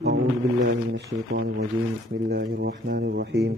أعوذ بالله من الشيطان الرجيم. بسم الله الرحمن الرحيم.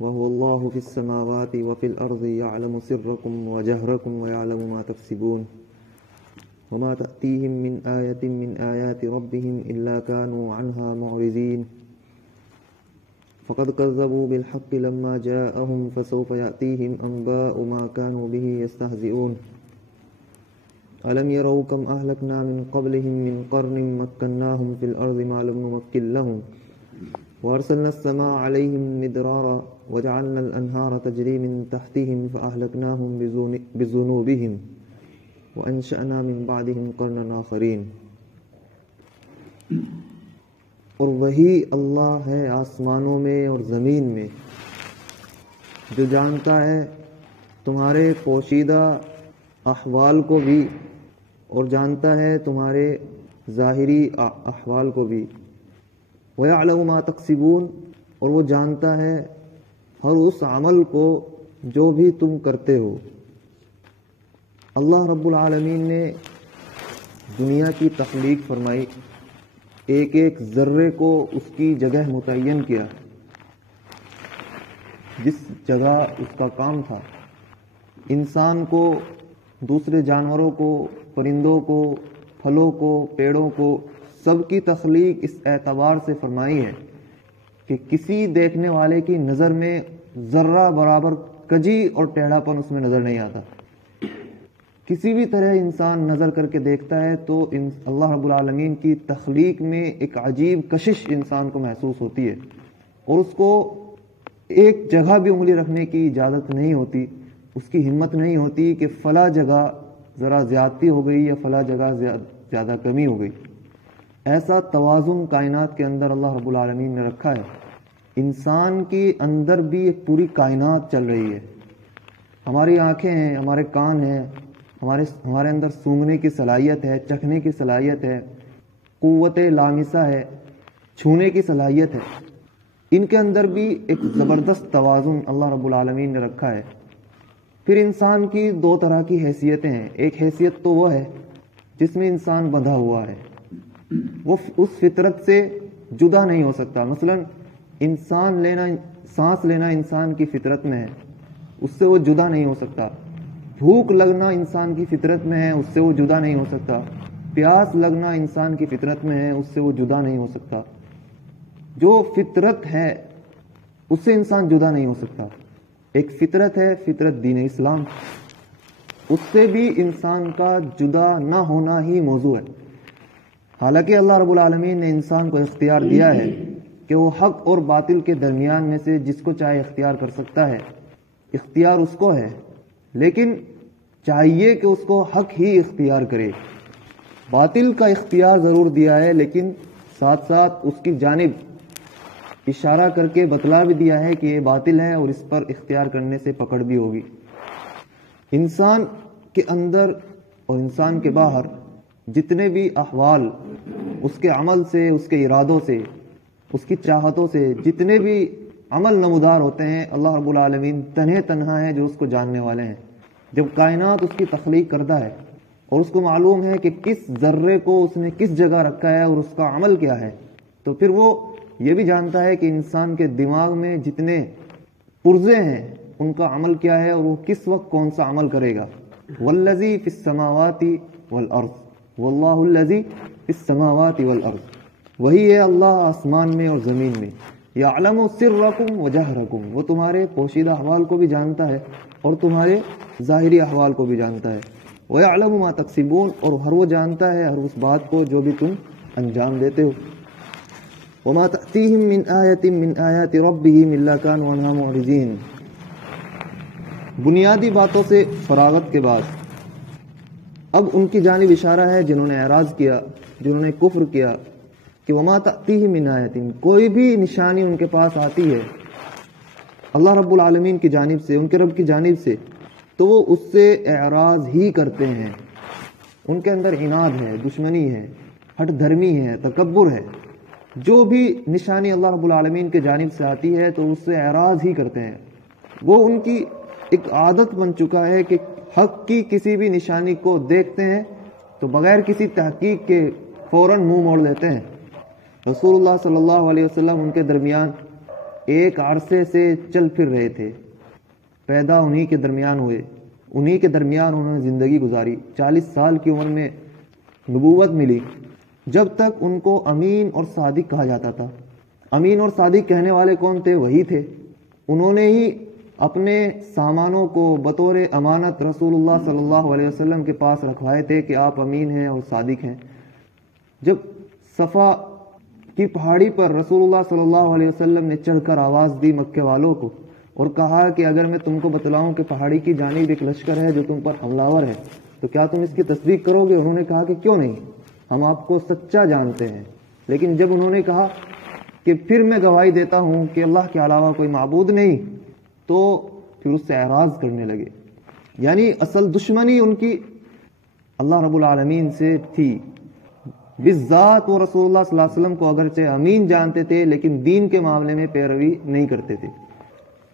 وهو الله في السماوات وفي الأرض يعلم سركم وجهركم ويعلم ما تكسبون وما تأتيهم من آية من آيات ربهم إلا كانوا عنها معرضين فقد كذبوا بالحق لما جاءهم فسوف يأتيهم أنباء ما كانوا به يستهزئون ألم يروا كم أهلكنا من قبلهم من قرن مكناهم في الأرض ما لم نمكن لهم وأرسلنا السماء عليهم مدرارا وجعلنا الأنهار تجري من تحتهم فأهلكناهم بذنوبهم وأنشأنا من بعدهم قرنا آخرين. اور وہی اللہ ہے آسمانوں میں اور زمین میں جو جانتا ہے تمہارے پوشیدہ احوال کو بھی اور جانتا ہے تمہارے ظاہری احوال کو بھی. وَيَعْلَمُ مَا تَكْسِبُونَ اور وہ جانتا ہے ہر اس عمل کو جو بھی تم کرتے ہو. اللہ رب العالمین نے دنیا کی تخلیق فرمائی، ایک ایک ذرے کو اس کی جگہ متعین کیا، جس جگہ اس کا کام تھا. انسان کو، دوسرے جانوروں کو، پرندوں کو، پھلوں کو، پیڑوں کو، سب کی تخلیق اس اعتبار سے فرمائی ہے کہ کسی دیکھنے والے کی نظر میں ذرہ برابر کجی اور ٹیڑھا پن اس میں نظر نہیں آتا. کسی بھی طرح انسان نظر کر کے دیکھتا ہے تو اللہ رب العالمین کی تخلیق میں ایک عجیب کشش انسان کو محسوس ہوتی ہے، اور اس کو ایک جگہ بھی انگلی رکھنے کی اجازت نہیں ہوتی، اس کی ہمت نہیں ہوتی کہ فلاں جگہ ذرا زیادتی ہو گئی یا فلاں جگہ زیادہ کمی ہو گئی. ایسا توازن کائنات کے اندر اللہ رب العالمین نے رکھا ہے. انسان کے اندر بھی ایک پوری کائنات چل رہی ہے. ہماری آنکھیں ہیں، ہمارے کان ہیں، ہمارے اندر سونگھنے کی صلاحیت ہے، چکھنے کی صلاحیت ہے، قوت لامسہ ہے، چھونے کی صلاحیت ہے. ان کے اندر بھی ایک زبردست توازن اللہ رب العالمین نے رکھا ہے. پھر انسان کی دو طرح کی حیثیتیں ہیں. ایک حیثیت تو وہ ہے جس میں انسان بندھا ہوا ہے، وہ اس فطرت سے جدا نہیں ہو سکتا. مثلا سانس لینا انسان کی فطرت میں ہے، اس سے وہ جدا نہیں ہو سکتا. بھوک لگنا انسان کی فطرت میں ہے، اس سے وہ جدا نہیں ہو سکتا. پیاس لگنا انسان کی فطرت میں ہے، اس سے وہ جدا نہیں ہو سکتا. جو فطرت ہے اس سے انسان جدا نہیں ہو سکتا. ایک فطرت ہے، فطرت دین اسلام، اس سے بھی انسان کا جدا نہ ہونا ہی موضوع ہے. حالانکہ اللہ رب العالمین نے انسان کو اختیار دیا ہے کہ وہ حق اور باطل کے درمیان میں سے جس کو چاہے اختیار کر سکتا ہے. اختیار اس کو ہے، لیکن چاہیے کہ اس کو حق ہی اختیار کرے. باطل کا اختیار ضرور دیا ہے، لیکن ساتھ ساتھ اس کی جانب اشارہ کر کے بتلا بھی دیا ہے کہ یہ باطل ہے اور اس پر اختیار کرنے سے پکڑ بھی ہوگی. انسان کے اندر اور انسان کے باہر جتنے بھی احوال اس کے عمل سے، اس کے ارادوں سے، اس کی چاہتوں سے جتنے بھی عمل نمودار ہوتے ہیں، اللہ رب العالمین تنہا ہے جو اس کو جاننے والے ہیں. جب کائنات اس کی تخلیق کرتا ہے اور اس کو معلوم ہے کہ کس ذرے کو اس نے کس جگہ رکھا ہے اور اس کا عمل کیا ہے، تو پھر وہ یہ بھی جانتا ہے کہ انسان کے دماغ میں جتنے پرزے ہیں ان کا عمل کیا ہے اور وہ کس وقت کون سا عمل کرے گا. والذی فی السماوات والارض، واللہ الذی فی السماوات والارض، وہی ہے اللہ آسمان میں اور زمین میں. یعلم سرکم وجہرکم، وہ تمہارے پوشیدہ احوال کو بھی جانتا ہے اور تمہارے ظاہری احوال کو بھی جانتا ہے. ویعلم ما تکسبون، اور ہر وہ جانتا ہے ہر اس بات کو جو بھی تم انجام دیتے ہو. وما تأتيهم من آية من آيات ربهم إلا كانوا عنها معرضين. بنیادی باتوں سے فراغت کے بعد اب ان کی جانب اشارہ ہے جنہوں نے اعراض کیا، جنہوں نے کفر کیا، کہ وما تأتيهم من آية، کوئی بھی نشانی ان کے پاس آتی ہے اللہ رب العالمین کی جانب سے، ان کے رب کی جانب سے، تو وہ اس سے اعراض ہی کرتے ہیں. ان کے اندر عناد ہے، دشمنی ہے، ہٹ دھرمی ہے، تکبر ہے. جو بھی نشانی اللہ رب العالمین کے جانب سے آتی ہے تو اس سے اعراض ہی کرتے ہیں. وہ ان کی ایک عادت بن چکا ہے کہ حق کی کسی بھی نشانی کو دیکھتے ہیں تو بغیر کسی تحقیق کے فوراً منہ موڑ لیتے ہیں۔ رسول اللہ صلی اللہ علیہ وسلم ان کے درمیان ایک عرصے سے چل پھر رہے تھے، پیدا انہی کے درمیان ہوئے، انہی کے درمیان انہوں نے زندگی گزاری، 40 سال کی عمر میں نبوت ملی، جب تک ان کو امین اور صادق کہا جاتا تھا۔ امین اور صادق کہنے والے کون تھے؟ وہی تھے، انہوں نے ہی اپنے سامانوں کو بطور امانت رسول اللہ صلی اللہ علیہ وسلم کے پاس رکھوائے تھے کہ آپ امین ہیں اور صادق ہیں۔ جب صفا کی پہاڑی پر رسول اللہ صلی اللہ علیہ وسلم نے چڑھ کر آواز دی مکے والوں کو اور کہا کہ اگر میں تم کو بتلاؤں کہ پہاڑی کی جانب ایک لشکر ہے جو تم پر حملہ ہے تو کیا تم اس کی تصدیق کرو گے؟ انہوں نے کہا کہ کیوں نہیں، ہم آپ کو سچا جانتے ہیں۔ لیکن جب انہوں نے کہا کہ پھر میں گواہی دیتا ہوں کہ اللہ کے علاوہ کوئی معبود نہیں، تو پھر اس سے اعراض کرنے لگے۔ یعنی اصل دشمنی ان کی اللہ رب العالمین سے تھی بالذات۔ وہ رسول اللہ صلی اللہ علیہ وسلم کو اگرچہ امین جانتے تھے لیکن دین کے معاملے میں پیروی نہیں کرتے تھے،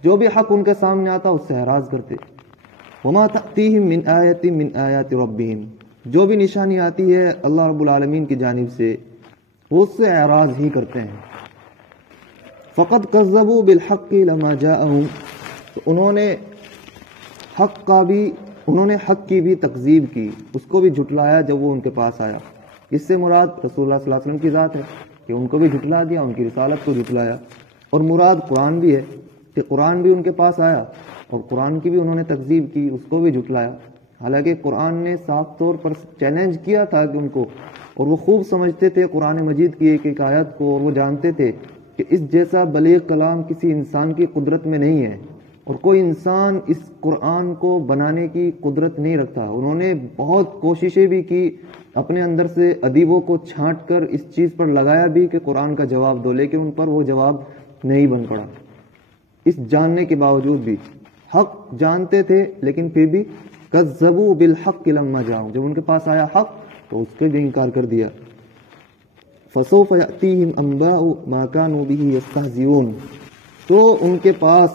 جو بھی حق ان کے سامنے آتا اس سے اعراض کرتے۔ وما تأتیہم من آیت من آیات ربہم، جو بھی نشانی آتی ہے اللہ رب العالمین کی جانب سے وہ اس سے اعراض ہی کرتے ہیں۔ فقد کذبوا بالحق لما جاءہم، تو انہوں نے حق کی بھی تکذیب کی، اس کو بھی جھٹلایا جب وہ ان کے پاس آیا۔ اس سے مراد رسول اللہ صلی اللہ علیہ وسلم کی ذات ہے کہ ان کو بھی جھٹلا دیا، ان کی رسالت کو جھٹلایا، اور مراد قرآن بھی ہے کہ قرآن بھی ان کے پاس آیا اور قرآن کی بھی انہوں نے تکذیب کی، اس کو بھی جھٹلایا۔ حالانکہ قرآن نے صاف طور پر چیلنج کیا تھا کہ ان کو، اور وہ خوب سمجھتے تھے قرآن مجید کی ایک ایک آیت کو، اور وہ جانتے تھے کہ اس جیسا بلیغ کلام کسی انسان کی قدرت میں نہیں ہے، اور کوئی انسان اس قرآن کو بنانے کی قدرت نہیں رکھتا۔ انہوں نے بہت کوششیں بھی کی، اپنے اندر سے ادیبوں کو چھانٹ کر اس چیز پر لگایا بھی کہ قرآن کا جواب دو، لیکن ان پر وہ جواب نہیں بن پڑا۔ اس جاننے کے باوجود بھی حق جانتے تھے لیکن پھر بھی کذبوا بالحق لما جاءہم، جب ان کے پاس آیا حق تو اس کے بھی انکار کر دیا۔ فسوف یأتیہم انباء ما كانوا به یستہزئون، تو ان کے پاس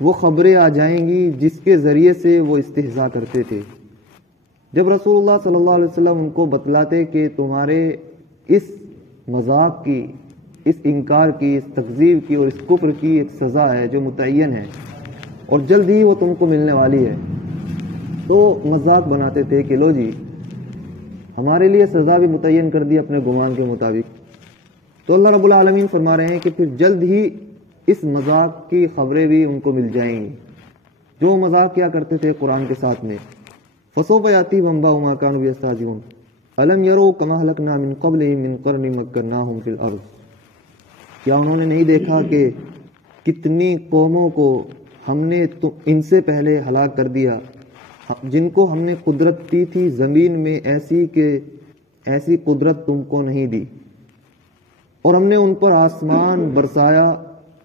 وہ خبریں آ جائیں گی جس کے ذریعے سے وہ استہزاء کرتے تھے۔ جب رسول اللہ صلی اللہ علیہ وسلم ان کو بتلاتے کہ تمہارے اس مذاق کی، اس انکار کی، اس تکذیب کی اور اس کفر کی ایک سزا ہے جو متعین ہے اور جلد ہی وہ تم کو ملنے والی ہے، تو مذاق بناتے تھے کہ لو جی ہمارے لیے سزا بھی متعین کر دی اپنے گمان کے مطابق۔ تو اللہ رب العالمین فرما رہے ہیں کہ پھر جلد ہی اس مذاق کی خبریں بھی ان کو مل جائیں گی جو مذاق کیا کرتے تھے قرآن کے ساتھ میں۔ فسوف یأتیہم انباء ما كانوا به یستہزئون الم یروا کما اہلکنا من قبلہم من قرن مکناہم فی الارض، کیا انہوں نے نہیں دیکھا کہ کتنی قوموں کو ہم نے ان سے پہلے ہلاک کر دیا، جن کو ہم نے قدرت دی تھی زمین میں ایسی کہ ایسی قدرت تم کو نہیں دی، اور ہم نے ان پر آسمان برسایا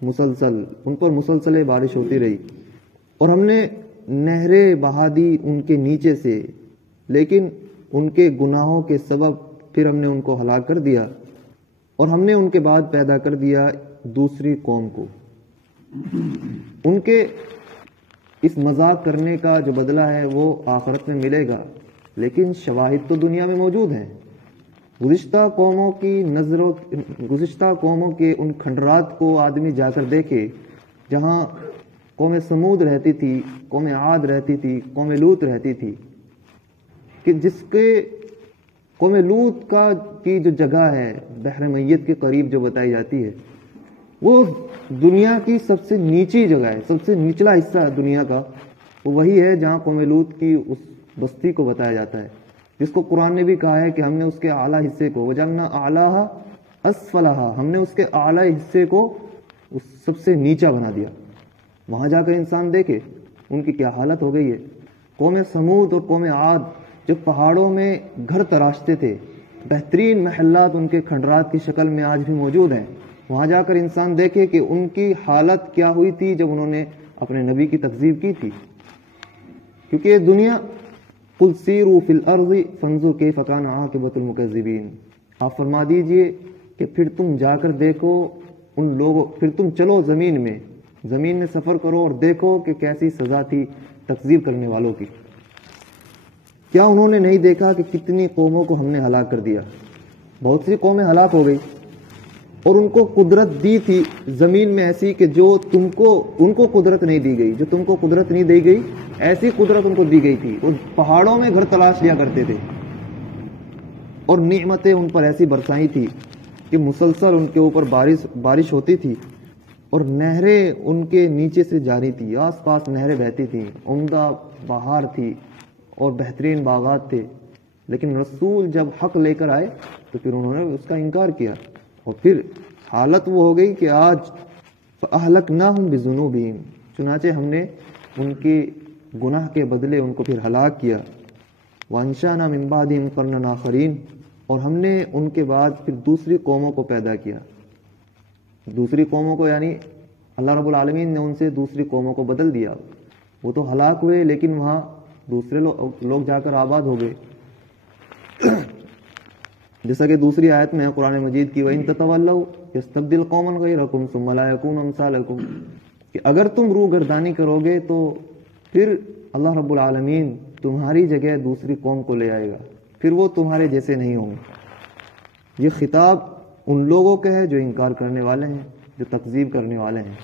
مسلسل، ان پر مسلسل بارش ہوتی رہی، اور ہم نے نہریں بہا دی ان کے نیچے سے، لیکن ان کے گناہوں کے سبب پھر ہم نے ان کو ہلاک کر دیا، اور ہم نے ان کے بعد پیدا کر دیا دوسری قوم کو۔ ان کے اس مذاق کرنے کا جو بدلہ ہے وہ آخرت میں ملے گا، لیکن شواہد تو دنیا میں موجود ہیں۔ گزشتہ قوموں کے ان کھنڈرات کو آدمی جا کر دیکھے جہاں قوم سمود رہتی تھی، قوم عاد رہتی تھی، قوم لوط رہتی تھی، کہ جس کے قوم لوط کی جو جگہ ہے بحر میت کے قریب جو بتائی جاتی ہے، وہ دنیا کی سب سے نیچی جگہ ہے، سب سے نچلا حصہ ہے دنیا کا، وہ وہی ہے جہاں قوم لوط کی اس بستی کو بتایا جاتا ہے، جس کو قرآن نے بھی کہا ہے کہ ہم نے اس کے اعلیٰ حصے کو وجعلنا اعلیٰہا اسفلہا، ہم نے اس کے اعلیٰ حصے کو اس سب سے نیچا بنا دیا۔ وہاں جا کر انسان دیکھے ان کی کیا حالت ہو گئی ہے۔ قوم سمود اور قوم عاد جو پہاڑوں میں گھر تراشتے تھے، بہترین محلات ان کے کھنڈرات کی شکل میں آج بھی موجود ہیں، وہاں جا کر انسان دیکھے کہ ان کی حالت کیا ہوئی تھی جب انہوں نے اپنے نبی کی تکذیب کی تھی۔ کیونکہ یہ دنیا قل سیروا فی الارض فانظروا کیف کان عاقبۃ المکذبین، آپ فرما دیجئے کہ پھر تم جا کر دیکھو ان لوگوں، پھر تم چلو زمین میں سفر کرو اور دیکھو کہ کیسی سزا تھی تکذیب کرنے والوں کی۔ کیا انہوں نے نہیں دیکھا کہ کتنی قوموں کو ہم نے ہلاک کر دیا؟ بہت سی قومیں ہلاک ہو گئی، اور ان کو قدرت دی تھی زمین میں ایسی کہ جو ان کو قدرت نہیں دی گئی، جو تم کو قدرت نہیں دی گئی ایسی قدرت ان کو دی گئی تھی. وہ پہاڑوں میں گھر تلاش لیا کرتے تھے، اور نعمتیں ان پر ایسی برسائی تھی کہ مسلسل ان کے اوپر بارش ہوتی تھی، اور نہریں ان کے نیچے سے جاری تھی، آس پاس نہریں بہتی تھیں، عمدہ بہار تھی اور بہترین باغات تھے. لیکن رسول جب حق لے کر آئے تو پھر انہوں نے اس کا انکار کیا، اور پھر حالت وہ ہو گئی کہ آج فَأَهْلَكْنَاهُمْ بِذُنُوبِهِمْ، چنانچہ ہم نے ان کے گناہ کے بدلے ان کو پھر ہلاک کیا. وَأَنشَأْنَا مِن بَعْدِهِمْ قَرْنًا آخَرِينَ، اور ہم نے ان کے بعد پھر دوسری قوموں کو پیدا کیا. دوسری قوموں کو یعنی اللہ رب العالمین نے ان سے دوسری قوموں کو بدل دیا. وہ تو ہلاک ہوئے لیکن وہاں دوسرے لوگ جا کر آباد ہو گئے. جیسا کہ دوسری آیت میں ہے قرآن مجید کی، وَإِن تَتَوَلَّوْا يَسْتَبْدِلْ قَوْمًا غَيْرَكُمْ ثُمَّ لَا يَكُونُوا أَمْثَالَكُمْ، کہ اگر تم روح گردانی کرو گے تو پھر اللہ رب العالمین تمہاری جگہ دوسری قوم کو لے آئے گا، پھر وہ تمہارے جیسے نہیں ہوں گے. یہ خطاب ان لوگوں کا ہے جو انکار کرنے والے ہیں، جو تکذیب کرنے والے ہیں.